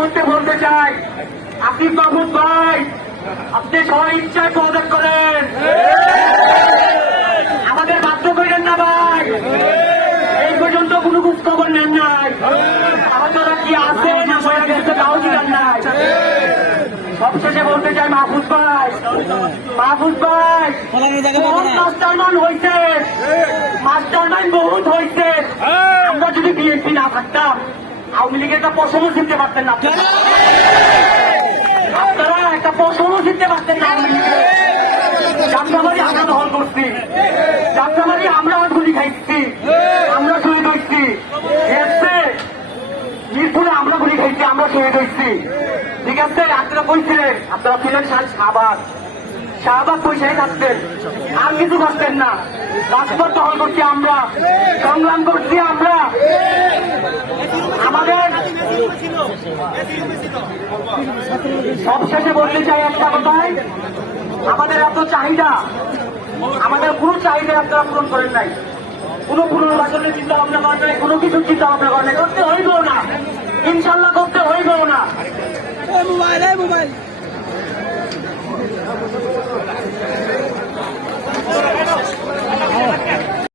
মুহূর্তে বলতে চাই, আসিফ মাহমুদ ভাই, আপনি স্ব ইচ্ছায় পদত্যাগ করেন, আমাদের বাধ্য করেন না ভাই। এই পর্যন্ত কোনো খোঁজ খবর নেন নাই, আহতরা কি আছে না মরে গেছে তাও জানেন নাই। সবশেষে বলতে চাই, মাহফুজ ভাই, বহুত মাস্টারমাইন্ড হয়েছে, মাস্টারমাইন্ড বহুত হয়েছে। আমরা যদি বিএনপি না থাকতাম, আওয়ামী লীগের একটা পশমও চিনতে পারতেন না আপনারা, একটা পশমও চিনতে পারতেন না আওয়ামী লীগের। যাত্রাবাড়ি আমরা দখল করছি, যাত্রাবাড়ি আমরা গুলি খাইছি, আমরা শহীদ হয়েছি, মিরপুরে আমরা গুলি খাইছি, আমরা শহীদ হয়েছি। ঠিক আছে, আপনারা কইছিলেন, আপনারা ছিলেন শাহবাগ পয়সায় থাকতেন, আর কিছু করতেন না। রাজপথ দখল করছি আমরা, সংগ্রাম করছি আমরা। আমাদের সবশেষে বলতে চাই একটা কথাই, আমাদের এত চাহিদা, আমাদের কোনো চাহিদা আপনারা পূরণ করেন নাই, কোনো পুনর্বাসনের চিন্তা ভাবনা করেন নাই, কোনো কিছু চিন্তা ভাবনা করেন নাই, করতে হইবেও না, ইনশাল্লাহ করতে হইবেও না। মোবাইল